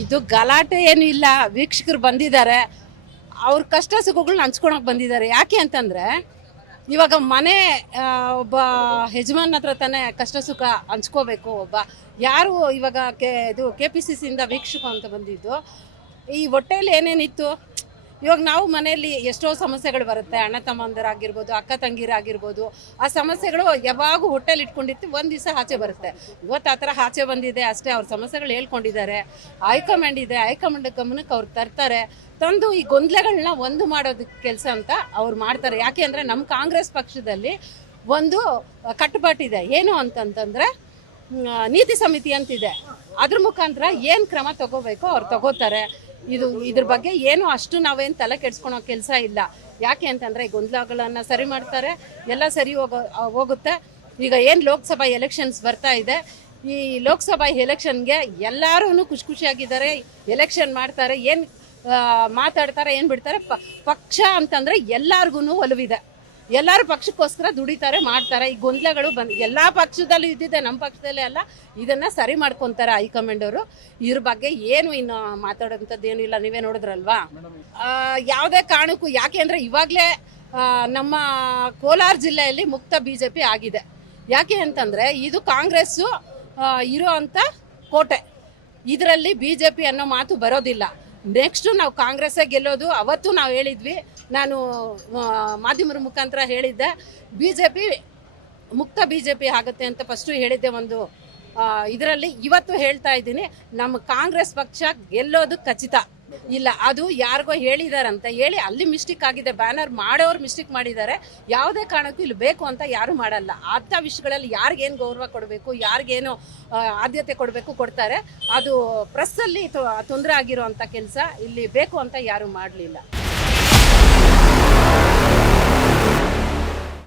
ಇದು ಗಲಾಟೆ ಏನು ಇಲ್ಲ. ವೀಕ್ಷಕರು ಬಂದಿದ್ದಾರೆ. ಅವ್ರ ಕಷ್ಟ ಸುಖಗಳನ್ನ ಹಂಚ್ಕೊಳಕ್ ಬಂದಿದ್ದಾರೆ. ಯಾಕೆ ಅಂತಂದ್ರೆ, ಇವಾಗ ಮನೆ ಒಬ್ಬ ಯಜಮಾನ್ ಹತ್ರ ತಾನೇ ಕಷ್ಟ ಸುಖ ಹಂಚ್ಕೋಬೇಕು ಒಬ್ಬ. ಯಾರು ಇವಾಗ ಕೆ, ಇದು ಕೆ ಪಿ ಸಿ ಸಿಯಿಂದ ವೀಕ್ಷಕ ಅಂತ ಬಂದಿದ್ದು, ಈ ಹೊಟ್ಟೆಯಲ್ಲಿ ಏನೇನಿತ್ತು? ಇವಾಗ ನಾವು ಮನೆಯಲ್ಲಿ ಎಷ್ಟೋ ಸಮಸ್ಯೆಗಳು ಬರುತ್ತೆ. ಅಣ್ಣ ತಮ್ಮಂದಿರಾಗಿರ್ಬೋದು, ಅಕ್ಕ ತಂಗಿರಾಗಿರ್ಬೋದು. ಆ ಸಮಸ್ಯೆಗಳು ಯಾವಾಗೂ ಹೊಟ್ಟೆಲಿ ಇಟ್ಕೊಂಡಿರ್ತೀವಿ ಒಂದು ದಿವಸ ಆಚೆ ಬರುತ್ತೆ. ಇವತ್ತು ಆ ಥರ ಆಚೆ ಬಂದಿದೆ ಅಷ್ಟೇ, ಅವ್ರ ಸಮಸ್ಯೆಗಳು ಹೇಳ್ಕೊಂಡಿದ್ದಾರೆ. ಹೈಕಮಾಂಡ್ ಇದೆ, ಹೈಕಮಾಂಡ್ ಗಮನಕ್ಕೆ ಅವ್ರು ತರ್ತಾರೆ. ತಂದು ಈ ಗೊಂದಲಗಳನ್ನ ಒಂದು ಮಾಡೋದಕ್ಕೆ ಕೆಲಸ ಅಂತ ಅವ್ರು ಮಾಡ್ತಾರೆ. ಯಾಕೆ ಅಂದರೆ ನಮ್ಮ ಕಾಂಗ್ರೆಸ್ ಪಕ್ಷದಲ್ಲಿ ಒಂದು ಕಟ್ಟುಪಾಟಿದೆ ಏನು ಅಂತಂತಂದರೆ ನೀತಿ ಸಮಿತಿ ಅಂತಿದೆ. ಅದ್ರ ಮುಖಾಂತರ ಏನು ಕ್ರಮ ತಗೋಬೇಕೋ ಅವ್ರು ತಗೋತಾರೆ. ಇದು ಇದ್ರ ಬಗ್ಗೆ ಏನು ಅಷ್ಟು ನಾವೇನು ತಲೆ ಕೆಡ್ಸ್ಕೊಳೋ ಕೆಲಸ ಇಲ್ಲ. ಯಾಕೆ ಅಂತಂದರೆ ಗೊಂದಲಗಳನ್ನ ಸರಿ ಮಾಡ್ತಾರೆ, ಎಲ್ಲ ಸರಿ ಹೋಗೋ, ಹೋಗುತ್ತೆ. ಈಗ ಏನು ಲೋಕಸಭಾ ಎಲೆಕ್ಷನ್ಸ್ ಬರ್ತಾ ಇದೆ, ಈ ಲೋಕಸಭಾ ಎಲೆಕ್ಷನ್ಗೆ ಎಲ್ಲರೂ ಖುಷಿ ಖುಷಿಯಾಗಿದ್ದಾರೆ ಎಲೆಕ್ಷನ್ ಮಾಡ್ತಾರೆ, ಏನು ಮಾತಾಡ್ತಾರೆ, ಏನು ಬಿಡ್ತಾರೆ ಪಕ್ಷ ಅಂತಂದರೆ ಎಲ್ಲರಿಗೂ ಒಲವಿದೆ. ಎಲ್ಲರೂ ಪಕ್ಷಕ್ಕೋಸ್ಕರ ದುಡಿತಾರೆ, ಮಾಡ್ತಾರೆ. ಈ ಗೊಂದಲಗಳು ಬಂದು, ಎಲ್ಲ ಪಕ್ಷದಲ್ಲೂ ಇದ್ದಿದೆ ನಮ್ಮ ಪಕ್ಷದಲ್ಲೇ ಅಲ್ಲ. ಇದನ್ನ ಸರಿ ಮಾಡ್ಕೊತಾರೆ ಹೈಕಮಾಂಡ್ ಅವರು. ಇದ್ರ ಬಗ್ಗೆ ಏನು ಇನ್ನು ಮಾತಾಡೋಂಥದ್ದು ಏನು ಇಲ್ಲ, ನೀವೇ ನೋಡಿದ್ರಲ್ವಾ? ಯಾವುದೇ ಕಾರಣಕ್ಕೂ, ಯಾಕೆ ಅಂದರೆ ಇವಾಗಲೇ ನಮ್ಮ ಕೋಲಾರ ಜಿಲ್ಲೆಯಲ್ಲಿ ಮುಕ್ತ ಬಿ ಜೆ ಪಿ ಆಗಿದೆ. ಯಾಕೆ ಅಂತಂದರೆ, ಇದು ಕಾಂಗ್ರೆಸ್ಸು ಇರೋ ಅಂಥ ಕೋಟೆ. ಇದರಲ್ಲಿ ಬಿ ಜೆ ಪಿ ಅನ್ನೋ ಮಾತು ಬರೋದಿಲ್ಲ. ನೆಕ್ಸ್ಟು ನಾವು ಕಾಂಗ್ರೆಸ್ಸೇ ಗೆಲ್ಲೋದು. ಅವತ್ತು ನಾವು ಹೇಳಿದ್ವಿ. ನಾನು ಮಾಧ್ಯಮರ ಮುಖಾಂತರ ಹೇಳಿದ್ದೆ. ಬಿ ಜೆ ಪಿ ಮುಕ್ತ ಬಿ ಜೆ ಪಿ ಆಗುತ್ತೆ ಅಂತ ಫಸ್ಟು ಹೇಳಿದ್ದೆ ಒಂದು ಇದರಲ್ಲಿ. ಇವತ್ತು ಹೇಳ್ತಾ ಇದ್ದೀನಿ, ನಮ್ಮ ಕಾಂಗ್ರೆಸ್ ಪಕ್ಷ ಗೆಲ್ಲೋದು ಖಚಿತ. ಇಲ್ಲ, ಅದು ಯಾರಿಗೋ ಹೇಳಿದಾರಂತೆ. ಹೇಳಿ, ಅಲ್ಲಿ ಮಿಸ್ಟೇಕ್ ಆಗಿದೆ, ಬ್ಯಾನರ್ ಮಾಡೋರು ಮಿಸ್ಟೇಕ್ ಮಾಡಿದ್ದಾರೆ. ಯಾವುದೇ ಕಾರಣಕ್ಕೂ ಇಲ್ಲಿ ಬೇಕು ಅಂತ ಯಾರು ಮಾಡಲ್ಲ. ಅಂಥ ವಿಷಯಗಳಲ್ಲಿ ಯಾರಿಗೇನು ಗೌರವ ಕೊಡಬೇಕು, ಯಾರಿಗೇನು ಆದ್ಯತೆ ಕೊಡಬೇಕು, ಕೊಡ್ತಾರೆ. ಅದು ಪ್ರೆಸ್ಸಲ್ಲಿ ತೊಂದರೆ ಆಗಿರೋ ಕೆಲಸ, ಇಲ್ಲಿ ಬೇಕು ಅಂತ ಯಾರು ಮಾಡಲಿಲ್ಲ.